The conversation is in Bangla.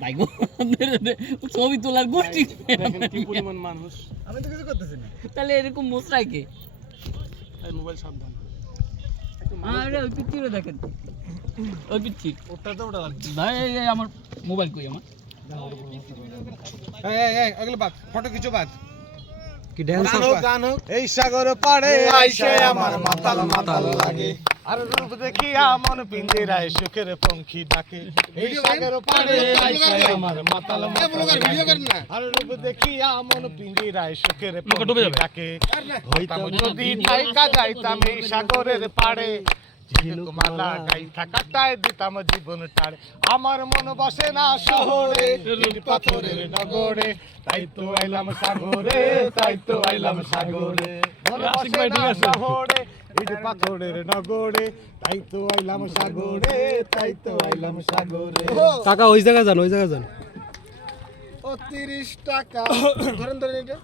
ভাই ছবি তোলার গোষ্ঠী। দেখেন কি পরিমাণ মানুষ? আমি তো কিছু করতেছি না। তাহলে এরকম মোসরাই কে? মোবাইল সাবধান। আরে ওই দেখেন। ওই পিচ্ছি ওটা তো ওটা ভাই আমার মোবাইল কই আমার? এই এই এগুলো বাদ। ফটো কিছু বাদ। কি ড্যান্স গান হোক গান হোক। এই সাগর পাড়ে আইসে আমার মাতাল মাতাল লাগে। আর রূপ দেখিয়া মন পিঞ্জিরায় সুখের পঙ্খী ডাকে। এই সাগর পাড়ে আইসে আমার মাতাল মাতাল লাগে। আর রূপ দেখিয়া মন পিঞ্জিরায় সুখের পঙ্খী ডাকে। হইতাম যদি ঠাইকা যাইতাম এই সাগরের পাড়ে। ঝিনুক মালা গাইথা কাটায় দিতাম জীবন টাড়ে আমার মন বসে না শহরে ইট পাথরের নগরে। তাই তো আইলাম সাগরে তাই তো আইলাম সাগরে। মন বসে না শহরে ইট পাথরের নগরে। তাই তো আইলাম সাগরে তাই তো আইলাম সাগরে। কাকা ওই জায়গায় যান ওই জায়গায় যান। ও তিরিশ টাকা। ধরেন ধরেন এটা।